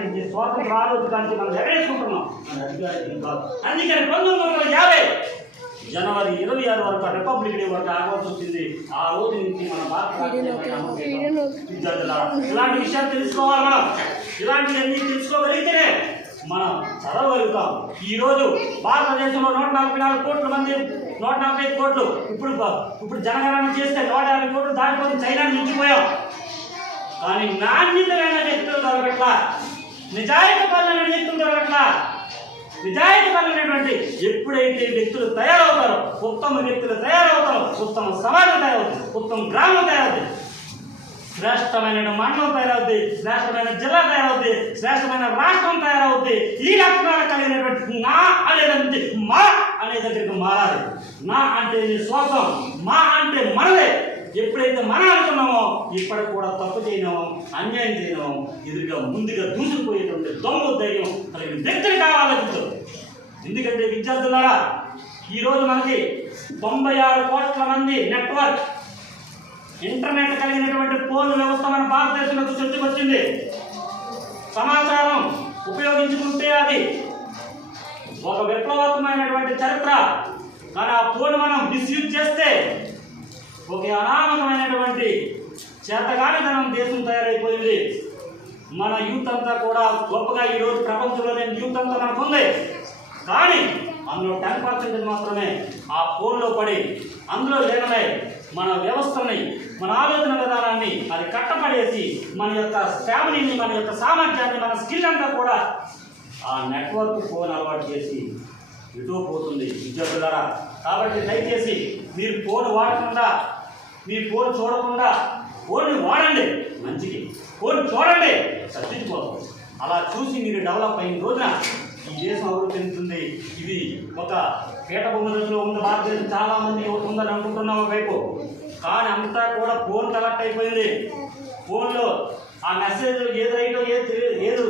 ప్రకటించి స్వాతంత్ర ఆలోచనకి మనం ఎగరేసుకుంటున్నాం. అందుకని 1950 జనవరి 26 వరకు రిపబ్లిక్ డే వరకు ఆగవలసి వచ్చింది. ఆ రోజు నుంచి మన భారత ఇలాంటి విషయాలు తెలుసుకోవాలి. మనం ఇలాంటివన్నీ తెలుసుకోగలిగితేనే మనం చదవగలుగుతాం. ఈరోజు భారతదేశంలో 144 కోట్ల మంది, 145 కోట్లు. ఇప్పుడు జనగణన చేస్తే 150 కోట్లు దాటిపోయి చైనా మించిపోయాం. కానీ నాణ్యతమైన వ్యక్తులు దొరకట్లా, నిజాయితీ పరులైన వ్యక్తులు దొరకట్లా. నిజాయితీ పరులైనటువంటి ఎప్పుడైతే వ్యక్తులు తయారవుతారో, ఉత్తమ వ్యక్తులు తయారవుతారో, ఉత్తమ సమాజం తయారవుతుంది, ఉత్తమ గ్రామం తయారవుతుంది, శ్రేష్టమైన మండలం తయారవుద్ది, శ్రేష్టమైన జిల్లా తయారవుద్ది, శ్రేష్టమైన రాష్ట్రం తయారవుద్ది. ఈ లక్షణాలు కలిగినటువంటి నా అనేదంటే మా అనే దగ్గరికి మారాలి. నా అంటే స్వార్థం, మా అంటే మనదే. ఎప్పుడైతే మనం అనుకున్నామో ఇప్పటికి కూడా తప్పు చేయలేమో, అన్యాయం చేయలేమో, ఎదురుగా ముందుగా దూసుకుపోయేటువంటి దమ్ము ధైర్యం కలిగిన వ్యక్తులు కావాలి. ఎందుకంటే విద్యార్థులారా, ఈరోజు మనకి 96 కోట్ల మంది నెట్వర్క్ ఇంటర్నెట్ కలిగినటువంటి ఫోన్ వ్యవస్థ మన భారతదేశంలోకి చొచ్చుకొచ్చింది. సమాచారం ఉపయోగించుకుంటే అది ఒక విప్లవాత్మకమైనటువంటి చరిత్ర. కానీ ఆ ఫోన్ మనం మిస్యూజ్ చేస్తే ఒక అనామకమైనటువంటి చేతగానితనం దేశం తయారైపోయింది. మన యూత్ అంతా కూడా గొప్పగా ఈరోజు ప్రపంచంలోనే యూత్ అంతా మనకు ఉంది. కానీ అందులో 10% మాత్రమే ఆ ఫోన్లో పడి అందులో లీనమై మన వ్యవస్థని, మన ఆలోచన విధానాన్ని అది కట్టపడేసి మన యొక్క ఫ్యామిలీని, మన యొక్క సామర్థ్యాన్ని, మన స్కిల్ అంతా కూడా ఆ నెట్వర్క్ ఫోన్ అలవాటు చేసి ఎటో పోతుంది విద్యార్థులారా. కాబట్టి దయచేసి మీరు ఫోన్ వాడకుండా, మీ ఫోన్ చూడకుండా, ఫోన్ని వాడండి మంచిది, ఫోన్ చూడండి సర్దించుకోవాలి. అలా చూసి మీరు డెవలప్ అయిన రోజున ఈ దేశం అభివృద్ధి చెందుతుంది. ఇది ఒక పీఠభూమి దశలో ఉంది భారతదేశం. చాలామంది ఉందని అనుకుంటున్నాం వైపు, కానీ అంతా కూడా ఫోన్ కలెక్ట్ అయిపోయింది. ఫోన్లో ఆ మెసేజ్ ఏది రైటో ఏది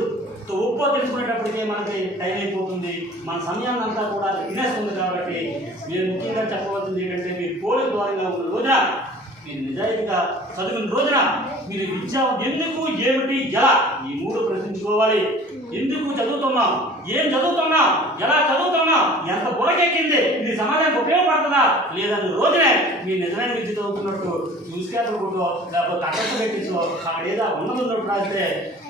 ఒప్పో తెలుసుకునేటప్పటికే మనకి టైం అయిపోతుంది, మన సమయాన్ని అంతా కూడా తినేస్తుంది. కాబట్టి మీరు ముఖ్యంగా చెప్పవలసింది ఏంటంటే, మీరు ఫోన్ ద్వారా ఉన్న రోజున, మీరు నిజాయితీగా చదివిన రోజున మీరు విద్య ఎందుకు, ఏమిటి, ఎలా, ఈ 3 ప్రశ్నించుకోవాలి. ఎందుకు చదువుతున్నాం, ఏం చదువుతున్నాం, ఎలా చదువుతున్నాం, ఎంత బుర్రకెక్కింది, ఇది సమాజానికి ఉపయోగపడుతుందా లేదని రోజునే మీరు నిజమైన విద్య చదువుతున్నట్టు న్యూస్ పేపర్ కొట్టో లేకపోతే అడ్రస్ పెట్టించో అక్కడ ఏదో ఉన్నట్టు రాస్తే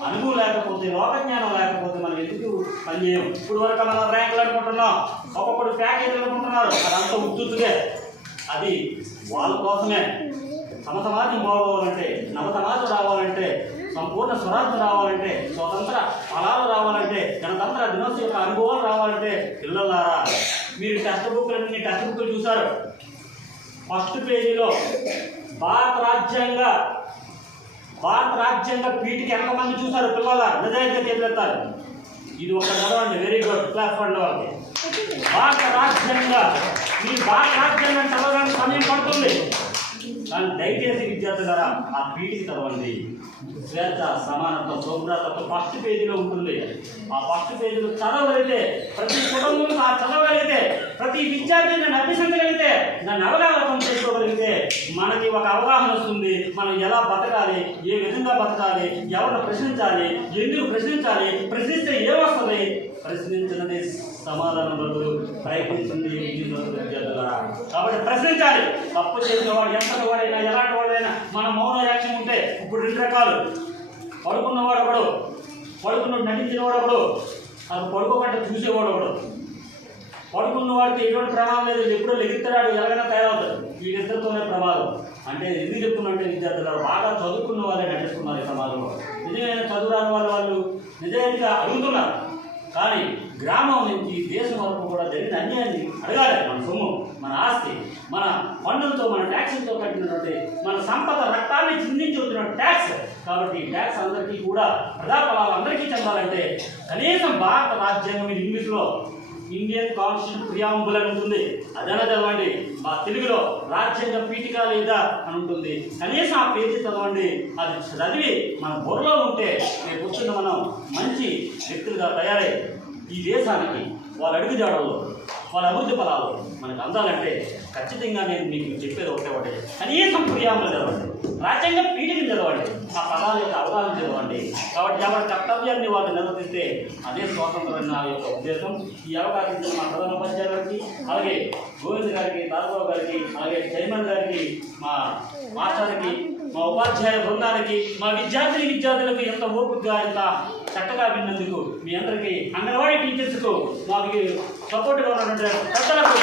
అనుభవం లేకపోతే, లోకజ్ఞానం లేకపోతే మనం ఎందుకు పనిచేయం. ఇప్పుడు వరకు మనం ర్యాంకులు అనుకుంటున్నాం, ఒక్కొక్కడు ప్యాకేజీలు అనుకుంటున్నారు. అదంతా ఉత్తుగా అది వాళ్ళ కోసమే. సమసమాజం బాగోవాలంటే, నవసమాజం రావాలంటే, సంపూర్ణ స్వరాజ్యం రావాలంటే, స్వతంత్ర ఫలాలు రావాలంటే, గణతంత్ర దినోత్సవ యొక్క అనుభవాలు రావాలంటే, పిల్లలారా మీరు టెక్స్ట్ బుక్లు చూశారు. ఫస్ట్ పేజీలో భారత రాజ్యాంగ పీఠికి ఎంతమంది చూశారు పిల్లల నిజాయితీగా చేతులెత్తారు. ఇది ఒక చదవండి, వెరీ గుడ్, క్లాస్ ఫండ్ వాళ్ళకి. భారత రాజ్యాంగం చదవడానికి సమయం పడుతుంది, కానీ దయచేసి విద్యార్థులారా ఆ పీఠికి చదవండి. స్వేచ్ఛ, సమానత్వం, సౌభ్రతత్వం ఫస్ట్ పేజీలో ఉంటుంది. ఆ ఫస్ట్ పేజీలో చదవగలిగితే, ప్రతి కుటుంబం ఆ చదవగలిగితే, ప్రతి విద్యార్థిని అభ్యసించగలిగితే, దాన్ని అవగాహన చేసుకోగలిగితే మనకి ఒక అవగాహన వస్తుంది. మనం ఎలా బతకాలి, ఏ విధంగా బతకాలి, ఎవరిని ప్రశ్నించాలి, ఎందుకు ప్రశ్నించాలి, ప్రశ్నిస్తే ఏమొస్తుంది, ప్రశ్నించినది సమాధానం బదులు ప్రయత్నించింది విద్యార్థులారా. కాబట్టి ప్రశ్నించాలి. తప్పు చేసిన వాడు ఎంతటి వాడైనా, ఎలాంటి వాడైనా మన మౌన యాక్షన్ ఉంటే, ఇప్పుడు 2 రకాలు. పడుకున్నవాడు ఒకడు, పడుకున్నట్టు నటించినవాడు ఒకడు, అది పడుకోకుండా చూసేవాడు ఒకడు. పడుకున్న వాడికి ఎటువంటి ప్రమాదం లేదు, ఎప్పుడో లెగిస్తాడు, ఎలాగైనా తయారవుతాడు. వీళ్ళిద్దరితోనే ప్రమాదం. అంటే ఎందుకు చెప్తున్నట్టే విద్యార్థులు బాగా చదువుకున్న వాళ్ళే నటిస్తున్నారు ఈ సమాజంలో. నిజమైన చదువు రాని వాళ్ళు నిజాయితీగా అడుగుతున్నారు. కానీ గ్రామం నుంచి దేశం వరకు కూడా జరిగిన అన్యాయాన్ని అడగాలి. మన సొమ్ము, మన ఆస్తి, మన పన్నులతో, మన ట్యాక్సులతో కట్టినటువంటి మన సంపద రక్తాన్ని చిందించి వచ్చిన ట్యాక్స్. కాబట్టి ఈ ట్యాక్స్ అందరికీ కూడా ప్రజాఫలాలు అందరికీ చెందాలంటే కనీసం భారత రాజ్యాంగం మీద ఇంగ్లీష్లో ఇండియన్ కాన్స్టిట్యూషన్ ప్రియాంబుల్ అని ఉంటుంది, అదైనా చదవండి. మా తెలుగులో రాజ్యాంగ పీఠిక లేదా అని ఉంటుంది. కనీసం ఆ పేజీ చదవండి. అది చదివి మన బుర్రలో ఉంటే రేపు వచ్చిన మనం మంచి వ్యక్తులుగా తయారై ఈ దేశానికి వాళ్ళ అడుగుజాడల్లో, వాళ్ళ అభివృద్ధి ఫలాలు మనకు అందాలంటే ఖచ్చితంగా నేను మీకు చెప్పేది ఒకటే కనీసం ప్రియాములు చదవండి, రాజ్యాంగ పీఠికలు చదవండి, ఆ పదాల యొక్క అవగాహన చదవండి. కాబట్టి ఎవరి కర్తవ్యాన్ని వాళ్ళు నిర్వర్తిస్తే అదే స్వాతంత్రం నా యొక్క ఉద్దేశం. ఈ అవకాశం ఇచ్చిన మా ప్రధాన ఉపాధ్యాయులకి, అలాగే గోవింద్ గారికి, తారబాబు గారికి, అలాగే చైర్మన్ గారికి, మా మాస్టర్కి, మా ఉపాధ్యాయ బృందానికి, మా విద్యార్థులకు ఎంత ఓపికగా ఎంత చక్కగా విన్నందుకు మీ అందరికీ, అంగన్వాడీ టీచర్స్కు, మాకు సపోర్ట్గా ఉన్నటువంటి పెద్దలకు